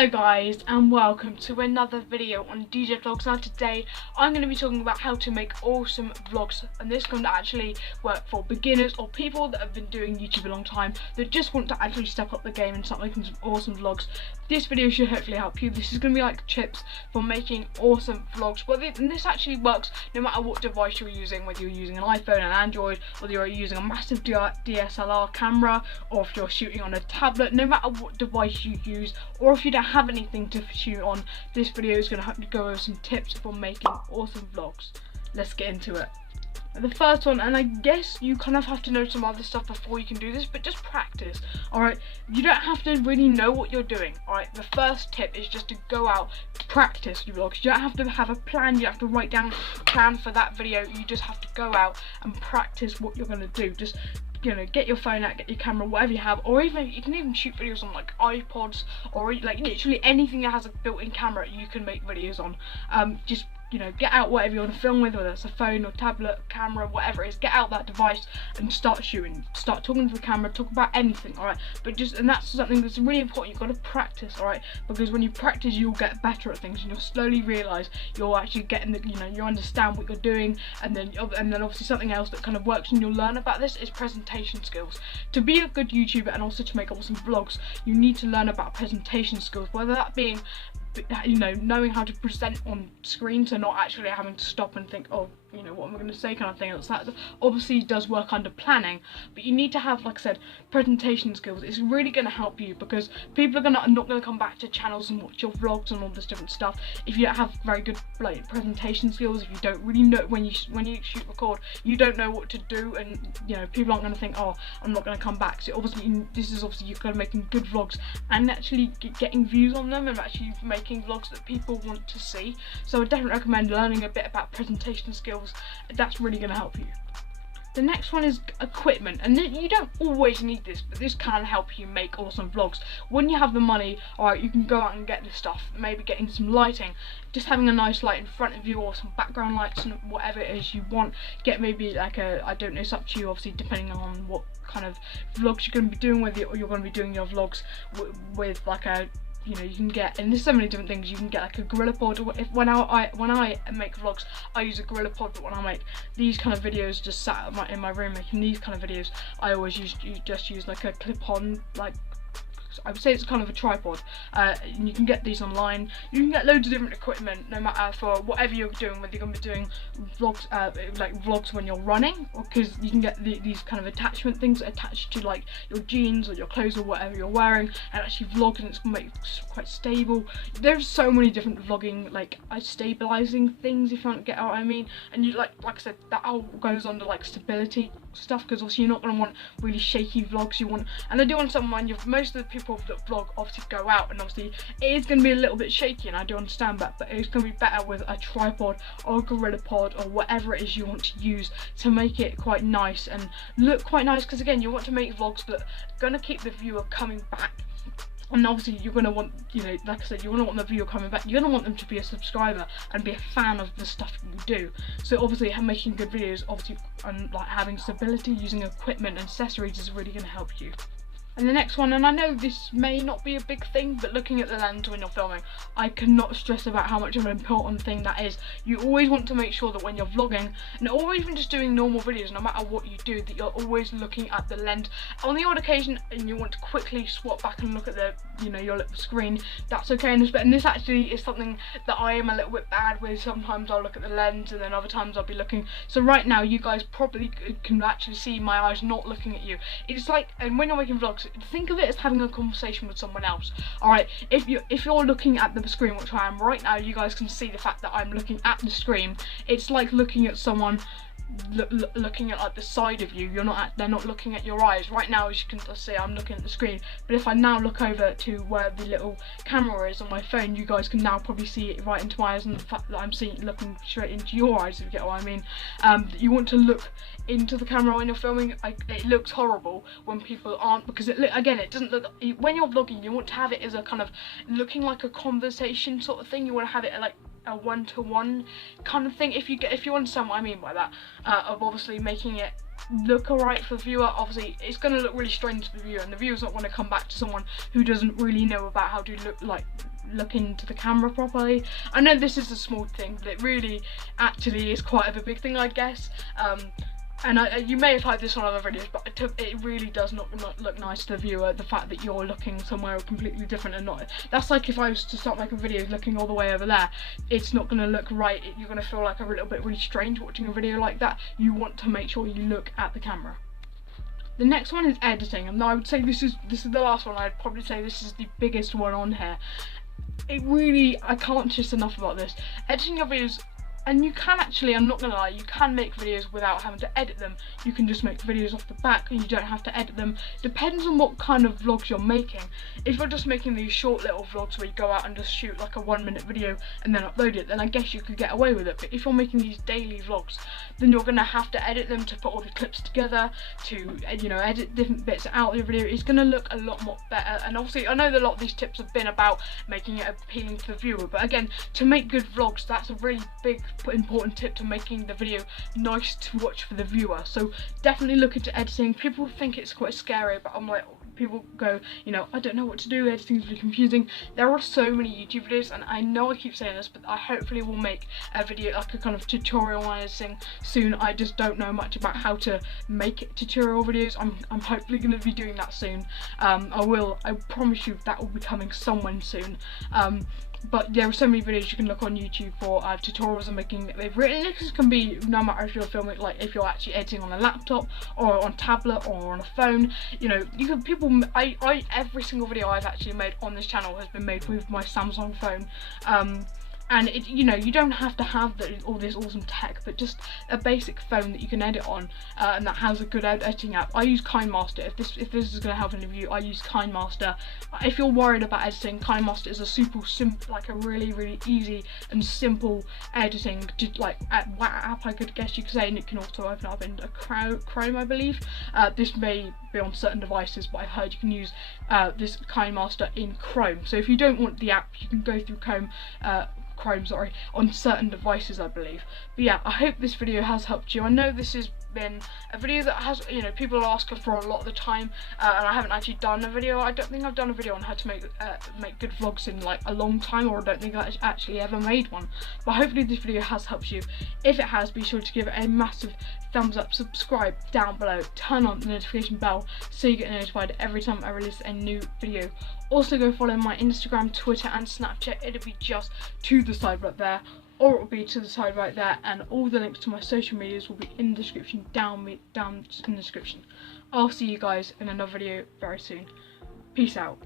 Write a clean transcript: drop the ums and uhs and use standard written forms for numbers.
Hello guys, and welcome to another video on DJ Vlogs. Now today I'm going to be talking about how to make awesome vlogs, and this can actually work for beginners or people that have been doing YouTube a long time that just want to actually step up the game and start making some awesome vlogs. This video should hopefully help you. This is going to be like tips for making awesome vlogs. And this actually works no matter what device you're using, whether you're using an iPhone, an Android, whether you're using a massive DSLR camera, or if you're shooting on a tablet. No matter what device you use, or if you don't have anything to shoot on, this video is going to help you go over some tips for making awesome vlogs. Let's get into it. The first one, and I guess you kind of have to know some other stuff before you can do this, but just practice. Alright, you don't have to really know what you're doing. Alright, the first tip is just to go out, practice your vlogs. You don't have to have a plan, you don't have to write down a plan for that video. You just have to go out and practice what you're going to do. Just, you know, get your phone out, get your camera, whatever you have, or even you can even shoot videos on like iPods, or like literally anything that has a built-in camera you can make videos on. Just, you know, get out whatever you want to film with, whether it's a phone or tablet, camera, whatever it is. Get out that device and start shooting. Start talking to the camera, talk about anything, alright? But just, and that's something that's really important. You've got to practice, alright? Because when you practice, you'll get better at things, and you'll slowly realise you're actually getting the, you know, you understand what you're doing, and then obviously something else that kind of works and you'll learn about this is presentation skills. To be a good YouTuber and also to make awesome vlogs, you need to learn about presentation skills, whether that being, you know, knowing how to present on screen, so not actually having to stop and think, oh, you know, what am I going to say, kind of thing. That obviously does work under planning, but you need to have, like I said, presentation skills. It's really going to help you, because people are not going to come back to channels and watch your vlogs and all this different stuff if you don't have very good like presentation skills. If you don't really know when you shoot record, you don't know what to do, and you know, people aren't going to think, oh, I'm not going to come back. So obviously this is obviously you're going to making good vlogs and actually getting views on them, and actually making vlogs that people want to see. So I definitely recommend learning a bit about presentation skills. That's really going to help you. The next one is equipment, and you don't always need this, but this can help you make awesome vlogs. When you have the money, alright, you can go out and get this stuff, maybe getting some lighting, just having a nice light in front of you, or some background lights, and whatever it is you want. Get maybe like a, I don't know, it's up to you obviously, depending on what kind of vlogs you're going to be doing with it, or you're going to be doing your vlogs with like a, you know, you can get, and there's so many different things. You can get like a gorilla pod. When I make vlogs, I use a gorilla pod, but when I make these kind of videos, just sat in my room making these kind of videos, I always just use like a clip-on, like, I would say it's kind of a tripod. And you can get these online. You can get loads of different equipment, no matter for whatever you're doing, whether you're going to be doing vlogs, like vlogs when you're running, because you can get these kind of attachment things attached to like your jeans or your clothes or whatever you're wearing, and actually vlog, and it's going to make it quite stable. There's so many different vlogging, like stabilizing things, if you want to get what I mean. And you like I said, that all goes under like stability stuff, because obviously you're not going to want really shaky vlogs. You want, and I do understand when most of the people that vlog obviously go out, and obviously it is going to be a little bit shaky, and I do understand that, but it's going to be better with a tripod or a gorilla pod or whatever it is you want to use to make it quite nice and look quite nice, because again, you want to make vlogs that are going to keep the viewer coming back. And obviously you're going to want, you know, like I said, you're going to want the viewer coming back. You're going to want them to be a subscriber and be a fan of the stuff you do. So obviously making good videos, obviously, and like having stability, using equipment and accessories is really going to help you. And the next one, and I know this may not be a big thing, but looking at the lens when you're filming, I cannot stress about how much of an important thing that is. You always want to make sure that when you're vlogging, or even just doing normal videos, no matter what you do, that you're always looking at the lens. On the odd occasion, and you want to quickly swap back and look at the, you know, your little screen, that's okay. And this actually is something that I am a little bit bad with. Sometimes I'll look at the lens, and then other times I'll be looking. So right now, you guys probably can actually see my eyes not looking at you. It's like, and when you're making vlogs, think of it as having a conversation with someone else. Alright, if you're looking at the screen, which I am right now, you guys can see the fact that I'm looking at the screen. It's like looking at someone looking at like the side of you. They're not looking at your eyes. Right now, as you can see, I'm looking at the screen, but if I now look over to where the little camera is on my phone, you guys can now probably see it right into my eyes, and the fact that I'm looking straight into your eyes, if you get what I mean. You want to look into the camera when you're filming. It looks horrible when people aren't, because it doesn't look, when you're vlogging, you want to have it as a kind of looking like a conversation sort of thing. You want to have it like a one-to-one kind of thing, if you understand what I mean by that, of obviously making it look alright for the viewer. Obviously it's going to look really strange to the viewer, and the viewer's not going to come back to someone who doesn't really know about how to look into the camera properly. I know this is a small thing, but it really actually is quite of a big thing, I guess. And you may have heard this on other videos, but it really does not look nice to the viewer, the fact that you're looking somewhere completely different and not. That's like if I was to start making videos looking all the way over there, it's not going to look right. You're going to feel like a little bit really strange watching a video like that. You want to make sure you look at the camera. The next one is editing, and I would say this is the last one. I'd probably say this is the biggest one on here. I can't stress enough about this. Editing your videos. And you can actually, I'm not gonna lie, you can make videos without having to edit them. You can just make videos off the back and you don't have to edit them. Depends on what kind of vlogs you're making. If you're just making these short little vlogs where you go out and just shoot like a 1-minute video and then upload it, then I guess you could get away with it. But if you're making these daily vlogs, then you're gonna have to edit them to put all the clips together, to edit different bits out of your video. It's gonna look a lot more better. And obviously, I know that a lot of these tips have been about making it appealing to the viewer, but again, to make good vlogs, that's a really big important tip to making the video nice to watch for the viewer. So definitely look into editing. People think it's quite scary, but I'm like, people go, I don't know what to do, editing's really confusing. There are so many YouTube videos, and I know I keep saying this, but I hopefully will make a video, like a kind of tutorial on editing soon. I just don't know much about how to make tutorial videos. I'm hopefully going to be doing that soon. I promise you that will be coming someone soon. But there are so many videos you can look on YouTube for tutorials on making that they've written. This can be no matter if you're filming, like if you're actually editing on a laptop or on tablet or on a phone. Every single video I've actually made on this channel has been made with my Samsung phone. And you don't have to have all this awesome tech, but just a basic phone that you can edit on, and that has a good editing app. I use KineMaster. If this is going to help any of you, I use KineMaster. If you're worried about editing, KineMaster is a really easy and simple editing app, I could guess you could say, and it can also open up into Chrome, I believe. This may be on certain devices, but I've heard you can use this KineMaster in Chrome. So if you don't want the app, you can go through Chrome, on certain devices, I believe. But yeah, I hope this video has helped you. I know this has been a video that has, people are asking for a lot of the time, and I haven't actually done a video. I don't think I've done a video on how to make good vlogs in like a long time, or I don't think I actually ever made one. But hopefully this video has helped you. If it has, be sure to give it a massive thumbs up, subscribe down below, turn on the notification bell so you get notified every time I release a new video. Also go follow my Instagram, Twitter and Snapchat. It'll be just to the side right there, or it will be to the side right there, and all the links to my social medias will be in the description, down in the description. I'll see you guys in another video very soon. Peace out.